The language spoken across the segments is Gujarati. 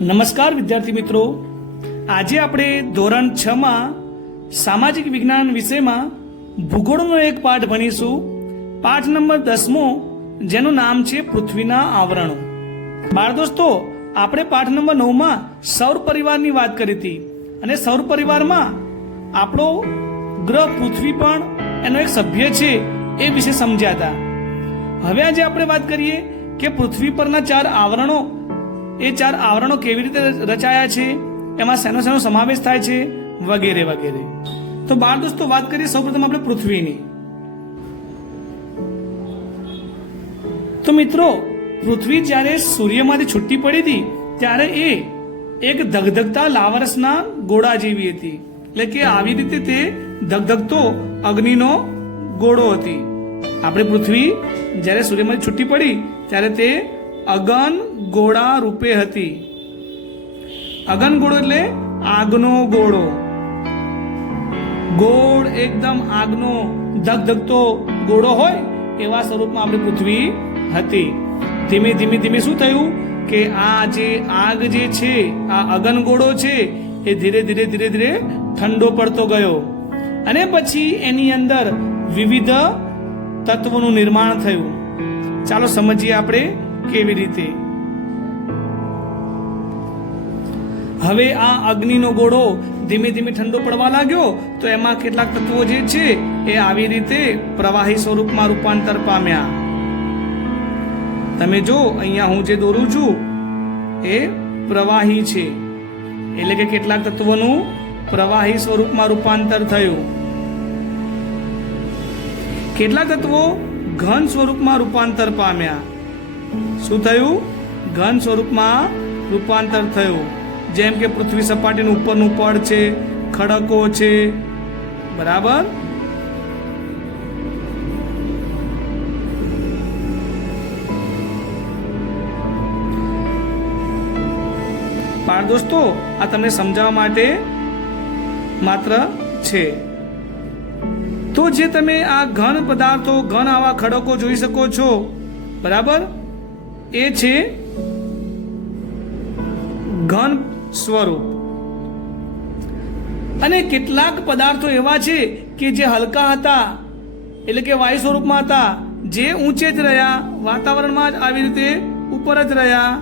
નમસ્કાર વિદ્યાર્થી મિત્રો, આજે આપણે ધોરણ 6 માં સામાજિક વિજ્ઞાન વિષયમાં ભૂગોળનો એક પાઠ ભણીશું. પાઠ નંબર 10મો, જેનું નામ છે પૃથ્વીના આવરણો. બાળ દોસ્તો, આપણે પાઠ નંબર 9માં સૌર પરિવારની વાત કરી હતી અને સૌર પરિવારમાં આપણો ગ્રહ પૃથ્વી પણ એનો એક સભ્ય છે એ વિશે સમજ્યા હતા. હવે આજે આપણે વાત કરીએ કે પૃથ્વી પરના 4 આવરણો, એ 4 આવરણો કેવી રીતે રચાયા છે, એમાં શેનો શેનો સમાવેશ થાય છે, વગેરે વગેરે. તો બાળ દોસ્તો, વાત કરીએ સૌપ્રથમ આપણે પૃથ્વીની. તો મિત્રો, પૃથ્વી જ્યારે સૂર્યમાંથી છૂટી પડી હતી ત્યારે એ એક ધગધગતા લાવારસના ગોળા જેવી હતી. એટલે કે આવી રીતે તે ધગધગતો અગ્નિનો ગોળો હતી. આપણે પૃથ્વી જ્યારે સૂર્યમાંથી છૂટી પડી ત્યારે તે અગન ગોળા રૂપે હતી. અગન ગોળો એટલે આગનો ગોળો. ગોળ એકદમ આગનો ધગધગતો ગોળો હોય એવા સ્વરૂપમાં આપણી પૃથ્વી હતી. ધીમે ધીમે ધીમે શું થયું કે આ જે આગ જે છે, આ અગન ગોળો છે, એ ધીરે ધીરે ધીરે ધીરે ઠંડો પડતો ગયો અને પછી એની અંદર વિવિધ તત્વોનું નિર્માણ થયું. ચાલો સમજીએ આપણે કેવી રીતે. હવે આ અગ્નિનો ગોળો ધીમે ધીમે ઠંડો પડવા લાગ્યો તો એમાં કેટલાક તત્વો જે છે એ આવી રીતે પ્રવાહી સ્વરૂપમાં રૂપાંતર પામ્યા. તમે જો અહીંયા હું જે દોરું છું એ પ્રવાહી છે, એટલે કે કેટલાક તત્વોનું પ્રવાહી સ્વરૂપમાં રૂપાંતર થયું. કેટલાક તત્વો ઘન સ્વરૂપમાં રૂપાંતર પામ્યા. શું થયું? ઘન સ્વરૂપમાં રૂપાંતર થયું. જેમ કે પૃથ્વી સપાટીનું ઉપરનું પડ છે, ખડકો છે, બરાબર. બાળ દોસ્તો, આ તમને સમજાવવા માટે માત્ર છે. તો જે તમે આ ઘન પદાર્થો, ઘન આવા ખડકો જોઈ શકો છો, બરાબર, એ છે ઘન સ્વરૂપ. અને કેટલાક પદાર્થો એવા છે કે જે હલકા હતા, એટલે કે વાયુ સ્વરૂપમાં હતા, જે ઊંચે જ રહ્યા, વાતાવરણમાં જ આવી રીતે ઉપર જ રહ્યા,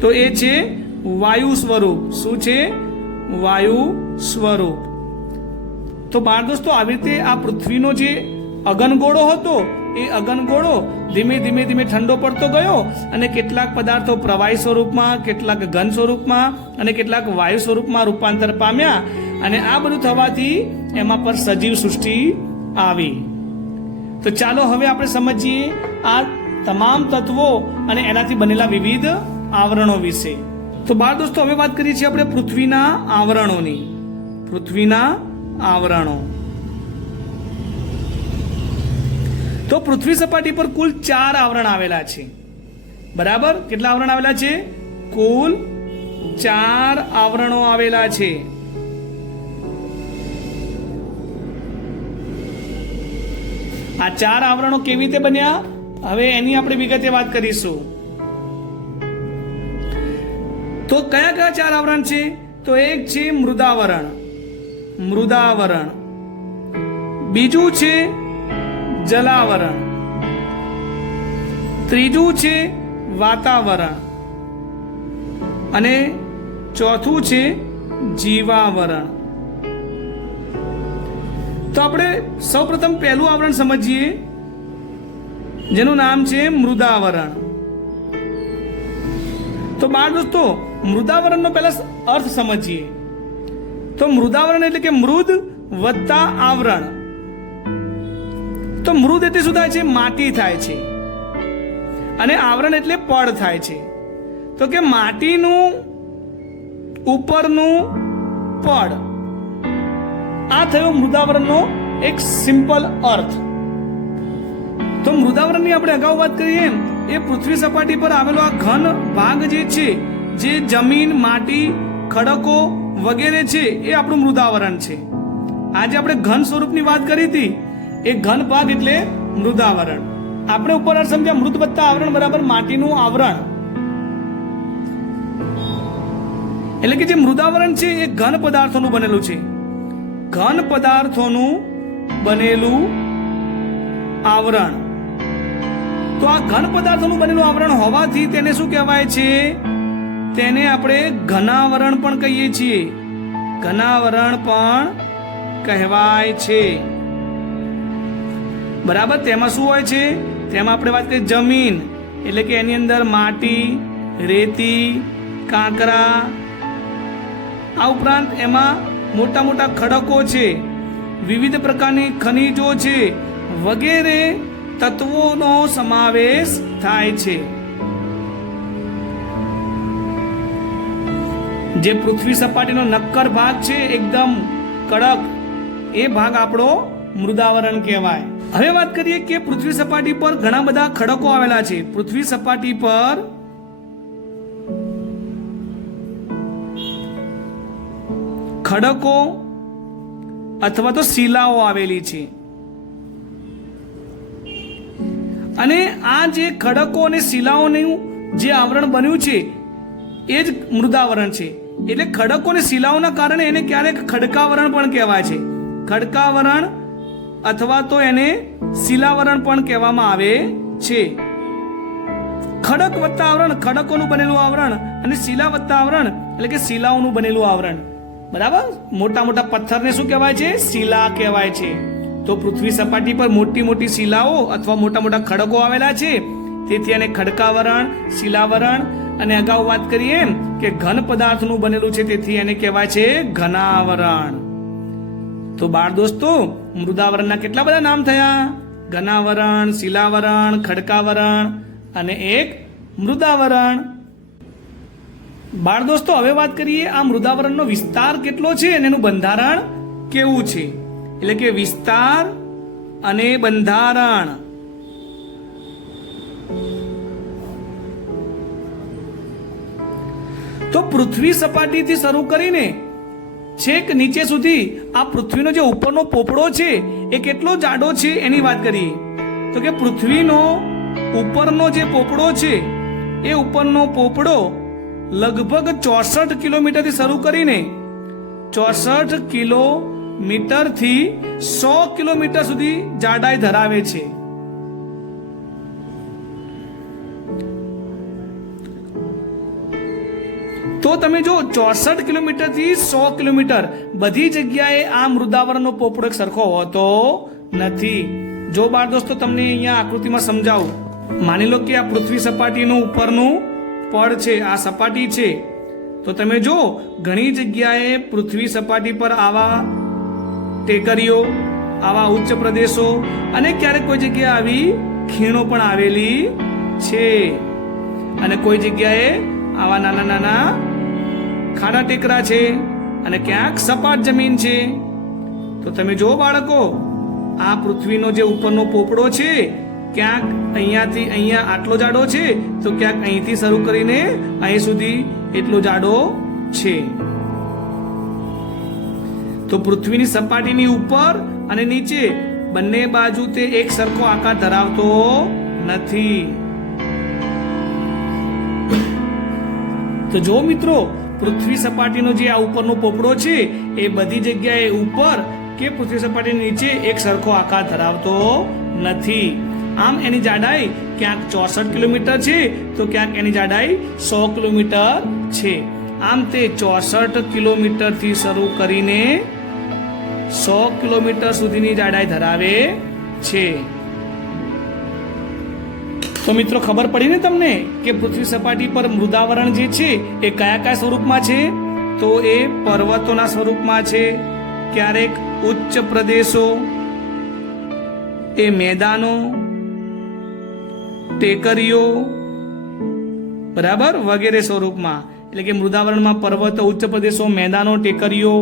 તો એ છે વાયુ સ્વરૂપ. શું છે? વાયુ સ્વરૂપ. તો બાળ દોસ્તો, આવી રીતે આ પૃથ્વીનો જે અગનગોળો હતો, એ અગનગોળો ધીમે ધીમે ધીમે ઠંડો પડતો ગયો અને કેટલાક પદાર્થો પ્રવાહી સ્વરૂપમાં, કેટલાક ઘન સ્વરૂપમાં અને કેટલાક વાયુ સ્વરૂપમાં રૂપાંતર પામ્યા. અને આ બધું થવાથી એમાં પર સજીવ સૃષ્ટિ આવી. તો ચાલો હવે આપણે સમજીએ આ તમામ તત્વો અને એનાથી બનેલા વિવિધ આવરણો વિશે. તો બાળ દોસ્તો, હવે વાત કરીએ છીએ આપણે પૃથ્વીના આવરણોની. પૃથ્વીના આવરણો. તો પૃથ્વી સપાટી પર કુલ 4 આવરણ આવેલા છે, બરાબર. કેટલા આવરણ આવેલા છે? કુલ 4 આવરણો આવેલા છે. આ 4 આવરણો કેવી રીતે બન્યા, હવે એની આપણે વિગતે વાત કરીશું. તો કયા કયા 4 આવરણ છે? તો એક છે મૃદાવરણ. મૃદાવરણ. બીજું છે જલાવરણ. ત્રીજું છે વાતાવરણ અને ચોથું છે જીવાવરણ. તો આપણે સૌપ્રથમ પહેલું આવરણ સમજીએ, જેનું નામ છે મૃદાવરણ. તો બાળ દોસ્તો, મૃદાવરણનો પહેલા અર્થ સમજીએ. તો મૃદાવરણ એટલે કે મૃદ વત્તા આવરણ. તો મૃદ એટલે શું થાય છે? માટી થાય છે. અને આવરણ એટલે પડ થાય છે. તો કે માટીનું ઉપરનું પડ, આ થયો મૃદાવરણનો એક સિમ્પલ અર્થ. તો મૃદાવરણની આપણે અગાઉ વાત કરીએ, એ પૃથ્વી સપાટી પર આવેલો આ ઘન ભાગ જે છે, જે જમીન, માટી, ખડકો વગેરે છે, એ આપણું મૃદાવરણ છે. આજે આપણે ઘન સ્વરૂપની વાત કરી હતી, એ ઘન ભાગ એટલે મૃદાવરણ. આપણે ઉપર સમજ્યા મૃત વત્તા આવરણ બરાબર માટીનું આવરણ. એટલે કે જે મૃદાવરણ છે એ ઘન પદાર્થોનું બનેલું છે, ઘન પદાર્થોનું બનેલું આવરણ. તો આ ઘન પદાર્થોનું બનેલું આવરણ હોવાથી તેને શું કહેવાય છે? તેને આપણે ઘનાવરણ પણ કહીએ છીએ, ઘનાવરણ પણ કહેવાય છે. બરાબર. તેમાં શું હોય છે? તેમાં આપણે વાત કરીએ જમીન, એટલે કે એની અંદર માટી, રેતી, કાંકરા, આ ઉપરાંત એમાં મોટા મોટા ખડકો છે, વિવિધ પ્રકારની ખનિજો છે, વગેરે તત્વોનો સમાવેશ થાય છે. જે પૃથ્વી સપાટીનો નક્કર ભાગ છે, એકદમ કડક, એ ભાગ આપણો મૃદાવરણ કહેવાય. હવે વાત કરીએ કે પૃથ્વી સપાટી પર ઘણા બધા ખડકો આવેલા છે. પૃથ્વી સપાટી પર ખડકો અથવા તો શિલાઓ આવેલી છે. અને આ જે ખડકો અને શિલાઓનું જે આવરણ બન્યું છે એ જ મૃદાવરણ છે. એટલે ખડકો અને શિલાઓના કારણે એને ક્યારેક ખડકાવરણ પણ કહેવાય છે. ખડકાવરણ અથવા તો એને શિલાવરણ પણ કહેવામાં આવે છે. ખડક વત્તા આવરણ, ખડકોનું બનેલું આવરણ, અને શિલા વત્તા આવરણ એટલે કે શિલાઓનું બનેલું આવરણ. બરાબર. મોટા મોટા પથ્થરને શું કહેવાય છે? શિલા કહેવાય છે. તો પૃથ્વી સપાટી પર મોટી મોટી શિલાઓ અથવા મોટા મોટા ખડકો આવેલા છે, તેથી એને ખડકાવરણ, શિલાવરણ, અને અગાઉ વાત કરીએ એમ કે ઘન પદાર્થનું બનેલું છે, તેથી એને કહેવાય છે ઘનાવરણ. તો બાળ દોસ્તો, મૃદાવરણના કેટલા બધા નામ થયા? ઘનાવરણ, શિલાવરણ, ખડકાવરણ અને એક મૃદાવરણ. બાળ દોસ્તો, હવે વાત કરીએ આ મૃદાવરણનો વિસ્તાર કેટલો છે અને એનું બંધારણ કેવું છે. એટલે કે વિસ્તાર અને બંધારણ. તો પૃથ્વી સપાટીથી શરૂ કરીને છેક નીચે સુધી આ પૃથ્વીનો જે ઉપરનો પોપડો છે એ કેટલો જાડો છે એની વાત કરીએ તો કે પૃથ્વીનો ઉપરનો જે પોપડો છે એ ઉપરનો પોપડો લગભગ 64 કિલોમીટરથી શરૂ કરીને 64 કિલોમીટરથી 100 કિલોમીટર સુધી જાડાઈ ધરાવે છે. તો તમે જો 64 કિલોમીટરથી 100 કિલોમીટર બધી જગ્યાએ આ મૃદાવરણનો પોપડો એક સરખો હોતો નથી. જો બાળ દોસ્તો તમને અહીંયા આકૃતિમાં સમજાવું, માની લો કે આ પૃથ્વી સપાટીનું ઉપરનું પડ છે, આ સપાટી છે, તો તમે જો ઘણી જગ્યાએ પૃથ્વી સપાટી પર આવા ટેકરીઓ, આવા ઉચ્ચ પ્રદેશો અને ક્યારેક કોઈ જગ્યાએ આવી ખીણો પણ આવેલી છે અને કોઈ જગ્યાએ આવા નાના નાના ખાડા ટેકરા છે અને ક્યાંક સપાટ જમીન છે. તો તમે જો બાળકો, આ પૃથ્વીનો જે ઉપરનો પોપડો છે ક્યાંક અહીંયાથી અહીંયા આટલો જાડો છે તો ક્યાંક અહીંથી શરૂ કરીને અહીં સુધી એટલો જાડો છે. તો પૃથ્વીની સપાટીની ઉપર અને નીચે બંને બાજુ તે એક સરખો આકાર ધરાવતો નથી. તો જો મિત્રો, પૃથ્વી સપાટીનો જે આ ઉપરનો પોપડો છે એ બધી જગ્યાએ ઉપર કે પૃથ્વી સપાટીની નીચે એક સરખો આકાર ધરાવતો નથી. આમ એની જાડાઈ ક્યાંક 64 કિલોમીટર છે તો ક્યાંક એની જાડાઈ 100 કિલોમીટર છે. આમ તે 64 કિલોમીટરથી શરૂ કરીને 100 કિલોમીટર સુધીની જાડાઈ ધરાવે છે. તો મિત્રો, ખબર પડી ને તમને કે પૃથ્વી સપાટી પર મૃદાવરણ જે છે એ કયા કયા સ્વરૂપમાં છે? તો એ પર્વતોના સ્વરૂપમાં છે, ક્યારેક ઉચ્ચ પ્રદેશો, એ મેદાનો, ટેકરીઓ, બરાબર, વગેરે સ્વરૂપમાં. એટલે કે મૃદાવરણમાં પર્વત, ઉચ્ચ પ્રદેશો, મેદાનો, ટેકરીઓ,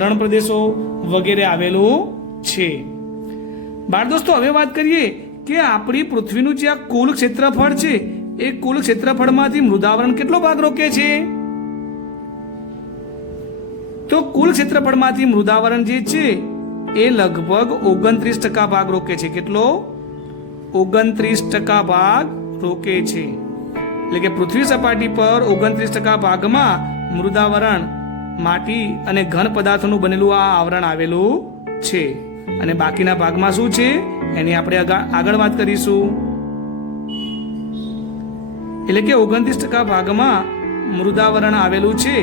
રણ પ્રદેશો વગેરે આવેલું છે. બાળ દોસ્તો, હવે વાત કરીએ કે આપણી પૃથ્વીનું જે આ કુલ ક્ષેત્રફળ છે એ કુલ ક્ષેત્રફળમાંથી મૃદાવરણ કેટલો ભાગ રોકે છે? તો કુલ ક્ષેત્રફળમાંથી મૃદાવરણ જે છે એ લગભગ 29% ભાગ રોકે છે. કેટલો? 29% ભાગ રોકે છે. એટલે કે પૃથ્વી સપાટી પર 29% ભાગમાં મૃદાવરણ માટી અને ઘન પદાર્થોનું બનેલું આ આવરણ આવેલું છે. અને બાકીના ભાગમાં શું છે એની આપણે આગળ વાત કરીશું. એટલે કે 29% ભાગમાં મૃદાવરણ આવેલું છે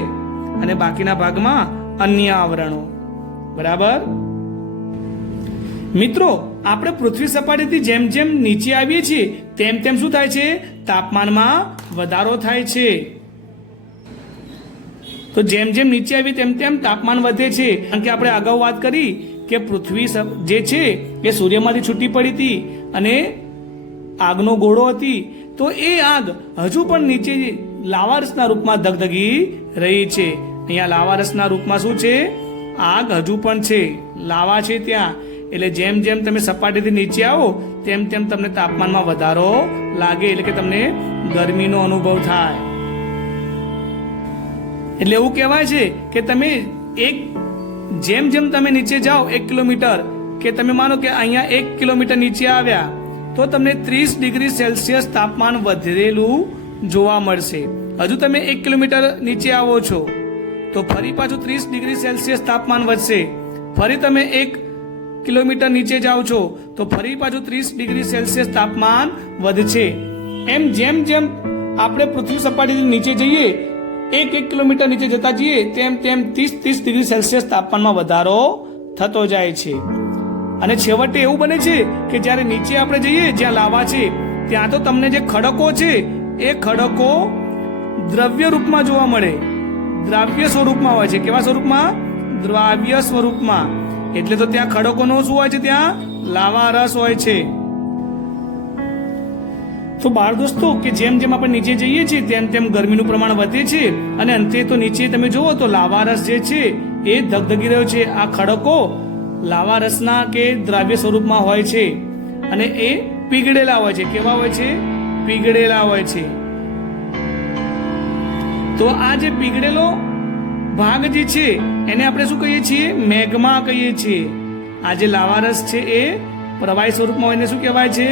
અને બાકીના ભાગમાં અન્ય આવરણો. બરાબર મિત્રો, આપણે પૃથ્વી સપાટીથી જેમ જેમ નીચે આવીએ છીએ તેમ તેમ શું થાય છે? તાપમાનમાં વધારો થાય છે. તો જેમ જેમ નીચે આવી તેમ તેમ તાપમાન વધે છે. કારણ કે આપણે અગાઉ વાત કરી કે પૃથ્વી જે છે એ સૂર્યમાંથી છૂટી પડી હતી અને આગનો ગોળો હતી. તો એ આગ હજુ પણ નીચે લાવારસના રૂપમાં ધગધગી રહી છે. અહીંયા લાવારસના રૂપમાં શું છે? આગ હજુ પણ છે, લાવા છે ત્યાં. એટલે જેમ જેમ તમે સપાટીથી નીચે આવો તેમ તેમ તમને તાપમાનમાં વધારો લાગે, એટલે કે તમને ગરમીનો અનુભવ થાય. એટલે એવું કહેવાય છે કે તમે જેમ જેમ તમે નીચે જાઓ 1 કિલોમીટર, કે તમે માનો કે અહીંયા 1 કિલોમીટર નીચે આવ્યા તો તમને 30 ડિગ્રી સેલ્સિયસ તાપમાન વધેલું જોવા મળશે. હજુ તમે 1 કિલોમીટર નીચે આવો છો તો ફરી પાછું 30 ડિગ્રી સેલ્સિયસ તાપમાન વધશે. ફરી તમે 1 કિલોમીટર નીચે જાઓ છો તો ફરી પાછું 30 ડિગ્રી સેલ્સિયસ તાપમાન વધશે. એમ જેમ જેમ આપણે પૃથ્વી સપાટીથી નીચે જઈએ, 1 કિલોમીટર નીચે જતા જઈએ તેમ તેમ 30 ડિગ્રી સેલ્સિયસ તાપમાનમાં વધારો થતો જાય છે. અને છેવટે એવું બને છે કે જ્યારે નીચે આપણે જઈએ જ્યાં લાવા છે ત્યાં તો તમને જે ખડકો છે એ ખડકો દ્રવ્ય રૂપમાં જોવા મળે, દ્રાવ્ય સ્વરૂપમાં હોય છે. કેવા સ્વરૂપમાં? દ્રાવ્ય સ્વરૂપમાં. એટલે તો ત્યાં ખડકોનો શું હોય છે? ત્યાં લાવા રસ હોય છે. તો બાળ દોસ્તો, કે જેમ જેમ આપણે નીચે જઈએ છીએ તેમ તેમ ગરમીનું પ્રમાણ વધે છે અને અંતે તો નીચે તમે જુઓ તો લાવા રસ જે છે એ ધગધગી રહ્યો છે. આ ખડકો લાવા રસના કે દ્રાવ્ય સ્વરૂપમાં હોય છે અને એ પીગળેલા હોય છે. કેવા હોય છે? પીગળેલા હોય છે. તો આ જે પીગળેલો ભાગ જે છે એને આપણે શું કહીએ છીએ? મેગ્મા કહીએ છીએ. આ જે લાવારસ છે એ પ્રવાહી સ્વરૂપમાં હોય એને શું કહેવાય છે?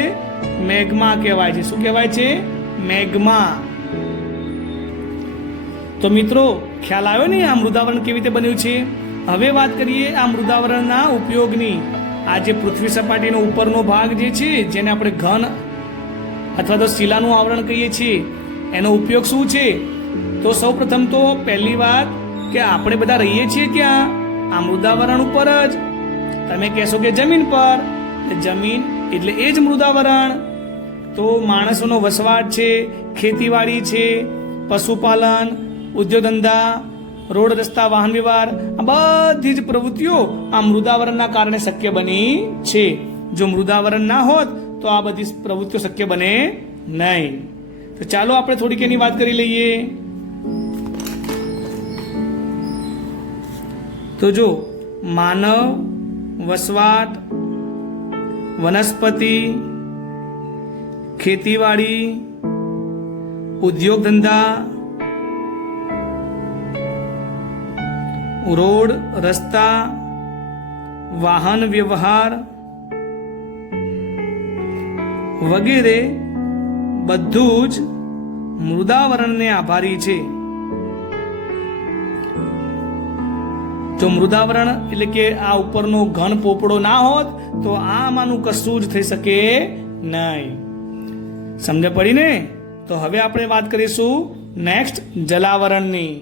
મેગ્મા કહેવાય છે. શું કહેવાય છે? મેગ્મા. તો મિત્રો, ખ્યાલ આવ્યો ને આ મૃદાવરણ કેવી રીતે બન્યું છે? હવે વાત કરીએ આ મૃદાવરણના ઉપયોગની. આ જે પૃથ્વી સપાટીનો ઉપરનો ભાગ જે છે જેને આપણે ઘન અથવા તો શિલાનું આવરણ કહીએ છીએ, એનો ઉપયોગ શું છે? તો સૌ પ્રથમ તો પહેલી વાત કે આપણે બધા રહીએ છીએ ક્યાં? આ મૃદાવરણ ઉપર જ. તમે કહેશો કે જમીન પર, જમીન એટલે એ જ મૃદાવરણ. તો માણસોનો વસવાટ છે, ખેતીવાડી છે, પશુપાલન, ઉદ્યોગ ધંધા, રોડ રસ્તા, વાહન વ્યવહાર, આ બધી જ પ્રવૃત્તિઓ આ મૃદાવરણના કારણે શક્ય બની છે. જો મૃદાવરણ ના હોત તો આ બધી પ્રવૃત્તિઓ શક્ય બને નહીં. તો ચાલો આપણે થોડીક એની વાત કરી લઈએ. તો જો માનવ વસવાટ, વનસ્પતિ, ખેતીવાડી, ઉદ્યોગ ધંધા, રોડ રસ્તા, વાહન વ્યવહાર વગેરે બધું જ મૃદાવરણને આભારી છે. જો મૃદાવરણ એટલે કે આ ઉપરનો ઘન પોપડો ના હોત તો આમાંનું કશું જ થઈ શકે નહીં. સમજ પડી ને? તો હવે આપણે વાત કરીશું નેક્સ્ટ જલાવરણની.